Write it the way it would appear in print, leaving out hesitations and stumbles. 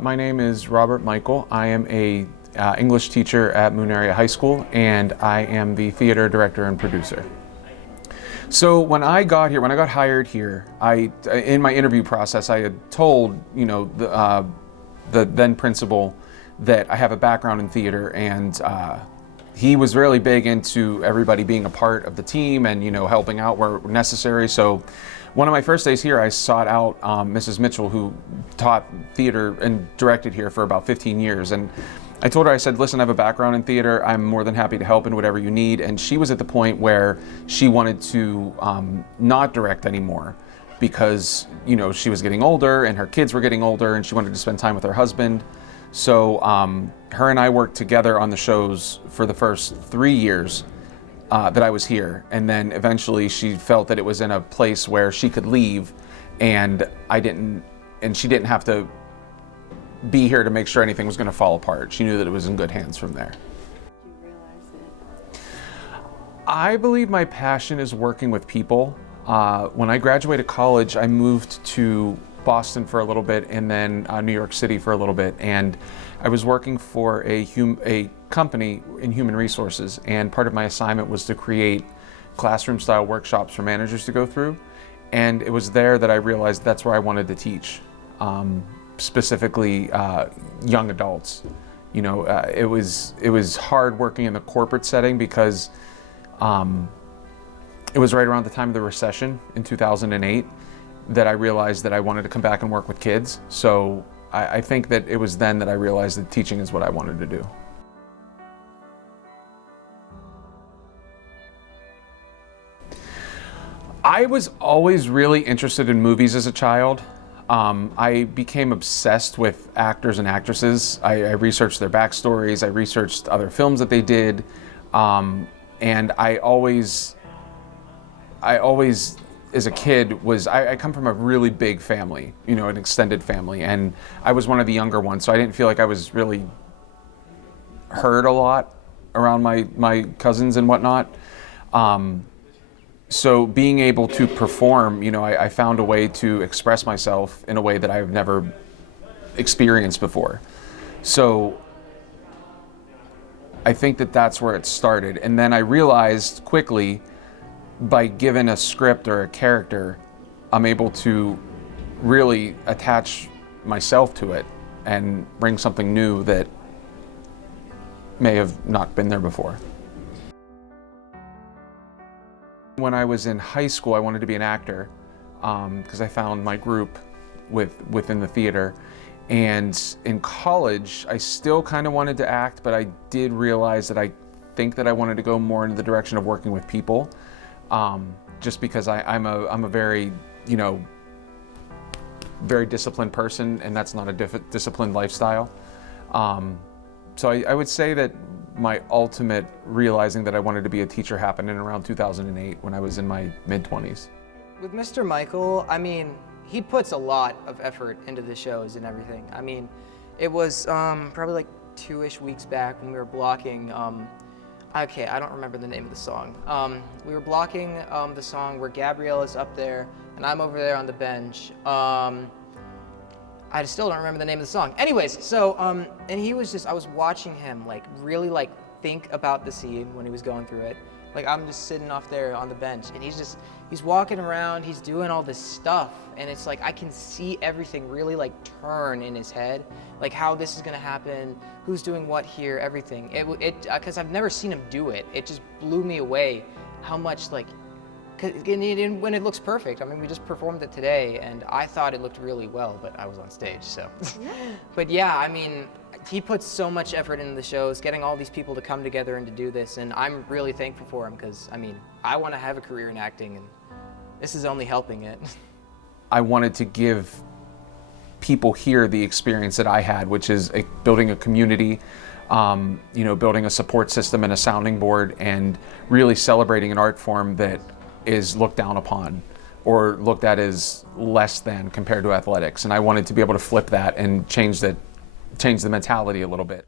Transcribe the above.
My name is Robert Michael. I am a English teacher at Moon Area High School, and I am the theater director and producer. So when I got here, when I got hired here, in my interview process, I had told the then principal that I have a background in theater, and he was really big into everybody being a part of the team and helping out where necessary. So one of my first days here, I sought out Mrs. Mitchell, who taught theater and directed here for about 15 years. And I told her, I said, listen, I have a background in theater. I'm more than happy to help in whatever you need. And she was at the point where she wanted to not direct anymore because, she was getting older and her kids were getting older and she wanted to spend time with her husband. So her and I worked together on the shows for the first 3 years that I was here, and then eventually she felt that it was in a place where she could leave, and she didn't have to be here to make sure anything was going to fall apart. She knew that it was in good hands from there. Did you realize it? I believe my passion is working with people. When I graduated college, I moved to Boston for a little bit and then New York City for a little bit, and I was working for a company in human resources, and part of my assignment was to create classroom style workshops for managers to go through, and it was there that I realized that's where I wanted to teach, specifically young adults. It was hard working in the corporate setting because it was right around the time of the recession in 2008 that I realized that I wanted to come back and work with kids. So I think that it was then that I realized that teaching is what I wanted to do. I was always really interested in movies as a child. I became obsessed with actors and actresses. I researched their backstories, I researched other films that they did, and I always as a kid I come from a really big family, an extended family, and I was one of the younger ones, so I didn't feel like I was really heard a lot around my cousins and whatnot. So being able to perform, I found a way to express myself in a way that I've never experienced before. So I think that that's where it started. And then I realized quickly, by given a script or a character, I'm able to really attach myself to it and bring something new that may have not been there before. When I was in high school, I wanted to be an actor because I found my group within the theater. And in college, I still kind of wanted to act, but I did realize that I think that I wanted to go more into the direction of working with people. Just because I'm a very, very disciplined person, and that's not a disciplined lifestyle. So I would say that my ultimate realizing that I wanted to be a teacher happened in around 2008 when I was in my mid-20s. With Mr. Michael, he puts a lot of effort into the shows and everything. It was probably like 2-ish weeks back when we were blocking okay, I don't remember the name of the song. We were blocking the song where Gabrielle is up there and I'm over there on the bench. I still don't remember the name of the song. Anyways, so, and he was I was watching him really think about the scene when he was going through it. I'm just sitting off there on the bench and he's walking around, he's doing all this stuff, and it's I can see everything really turn in his head, how this is gonna happen, who's doing what here, everything. Because I've never seen him do it. It just blew me away how much when it looks perfect. We just performed it today and I thought it looked really well, but I was on stage, so. Yeah. But yeah, he puts so much effort into the shows, getting all these people to come together and to do this, and I'm really thankful for him because, I want to have a career in acting, and this is only helping it. I wanted to give people here the experience that I had, which is building a community, building a support system and a sounding board, and really celebrating an art form that is looked down upon or looked at as less than compared to athletics. And I wanted to be able to flip that and change the mentality a little bit.